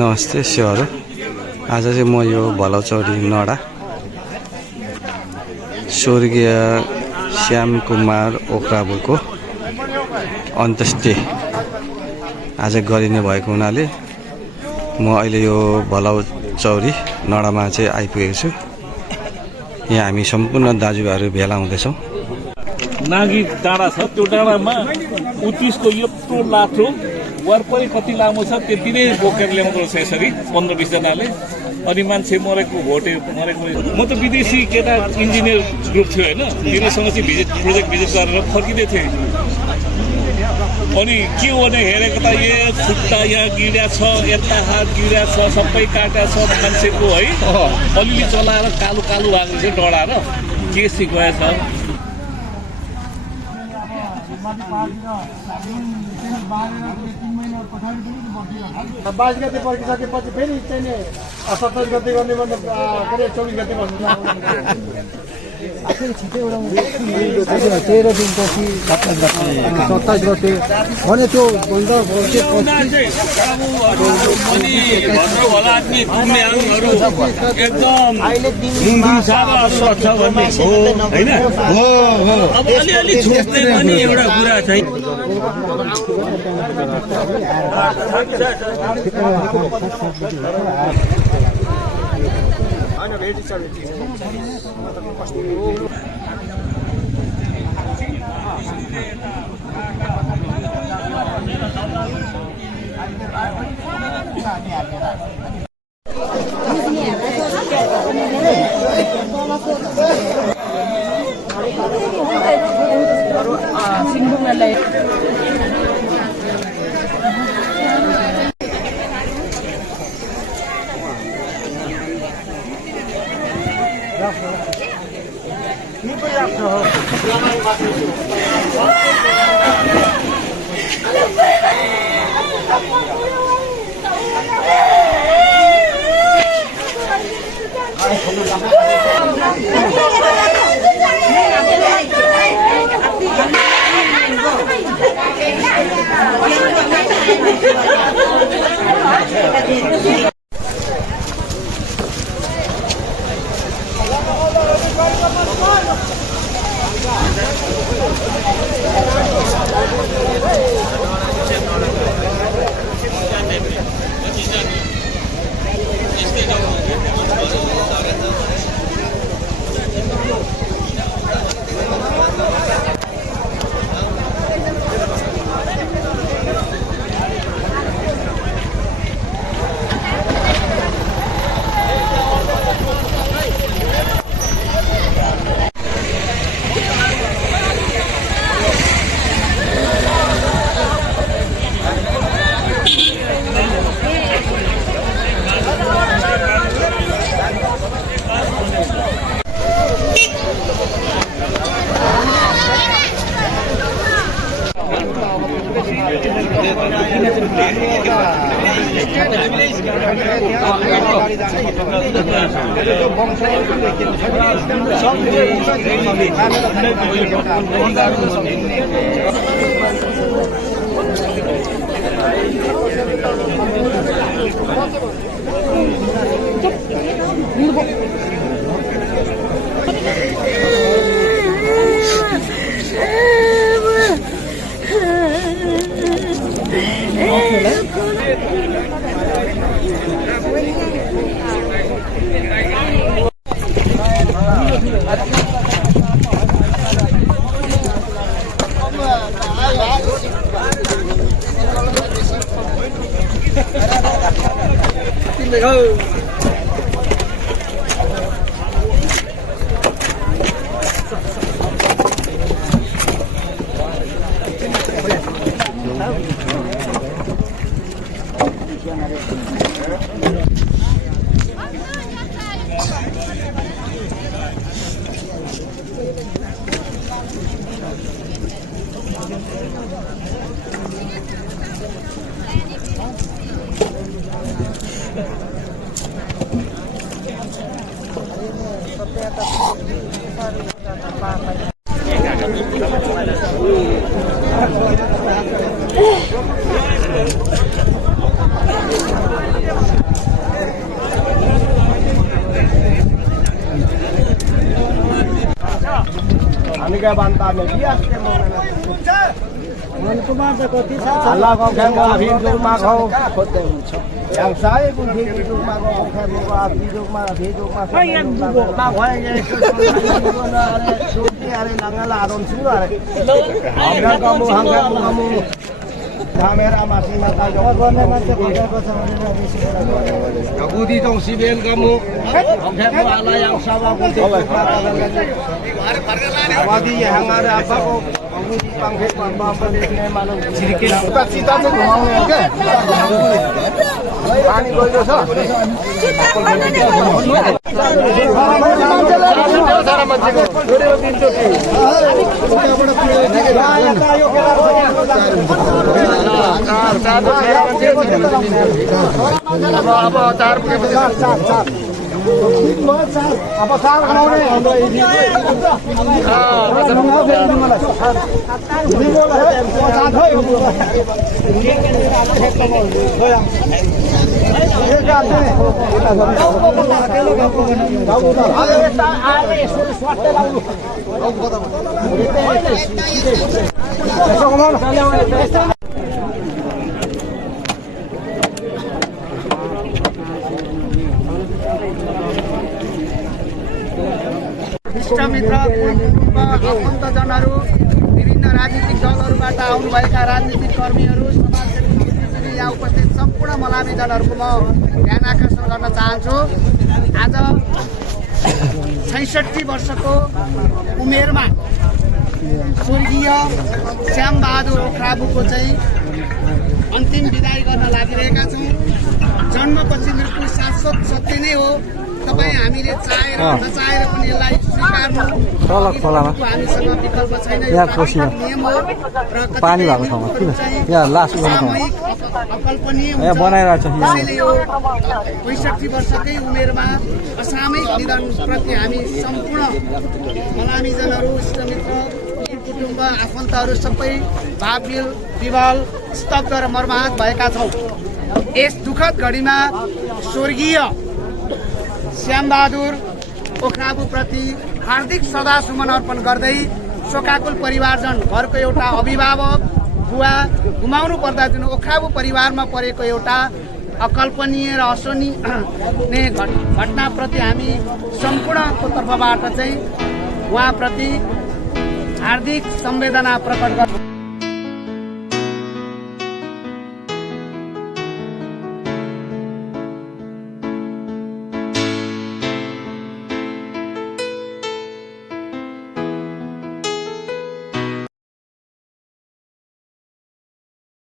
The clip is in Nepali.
नमस्ते सेवाहरू। आज चाहिँ म यो भलाउचौरी नडा स्वर्गीय श्याम कुमार ओक्राबोको अन्त्येष्टि आज गरिने भएको हुनाले म अहिले यो भलाउचौरी नडामा चाहिँ आइपुगेको छु। यहाँ हामी सम्पूर्ण दाजुभाइहरू भेला हुँदैछौँ। नागी डाँडा छ, त्यो डाँडामा उत्तिसको यत्रो लाठो वरपरि कति लामो छ त्यति नै बोकेर ल्याउँदो रहेछ यसरी 15-20 जनाले। अनि मान्छे मरेको म त विदेशी केटा इन्जिनियर ग्रुप थियो होइन, तिनीसँग चाहिँ प्रोजेक्ट भिजिट गरेर फर्किँदै थिएँ। अनि के हो भने हेरेको त खुट्टा यहाँ गिरा छ, यता हात गिरा छ, सबै काटा छ मान्छेको है। अलिअलि चलाएर कालो कालो भएको चाहिँ डढाएर के सिकाएछ। बाइस गते पर्खिसकेपछि फेरि चाहिँ 27 गते गर्ने भन्दा 24 गते भन्नु 13 दिनपछि 27 गते भने त्यो भन्दा Tiga bantam dia Allah kau kan kau hidup mak kau yang saya pun hidup mak kau kan kau hidup mak mak kau yang suci ada nangal aron suara ada kamu kamera masih mata jauh kamu di tong siben kamu kamu ala yang sawah pun awadi yang ada apa kok kamu di pangkat apa ini malu sedikit cita tuh mau oke pani boyo so apa sar mau nih मित्र आफन्तजनहरू विभिन्न राजनीतिक दलहरूबाट आउनुभएका राजनीतिक कर्मीहरू समाजसेवी यहाँ उपस्थित सम्पूर्ण मलामी दलहरूको म ध्यान आकर्षण गर्न चाहन्छु। आज 66 वर्षको उमेरमा स्वर्गीय श्यामबहादुर ओख्राबुको चाहिँ अन्तिम विदाई गर्न लागिरहेका छौँ। जन्मपछि मृत्यु शाश्वत सत्य नै हो। तपाईँ हामीले चाहेर नचाहेर पनि यसलाई स्वीकार्नु हामीसँग विकल्प छैन। नियम हो र पानी भएको ठाउँमा सामूहिक अकल्पनीय हुन्छ। त्यसैले यो 65 वर्षकै उमेरमा असामयिक निधनप्रति हामी सम्पूर्ण मलामीजनहरू इष्टमित्र कुटुम्ब आफन्तहरू सबै भावविल विवल स्तब्ध र मर्माहत भएका छौँ। यस दुःखद घडीमा स्वर्गीय श्यामबहादुर ओख्राबुप्रति हार्दिक श्रद्धासुमन अर्पण गर्दै शोकाकुल परिवारजन घरको एउटा अभिभावक बुवा गुमाउनु पर्दा जुन ओख्राबु परिवारमा परेको एउटा अकल्पनीय र असहनीय घटनाप्रति हामी सम्पूर्णको तर्फबाट चाहिँ उहाँप्रति हार्दिक संवेदना प्रकट गर्छौँ।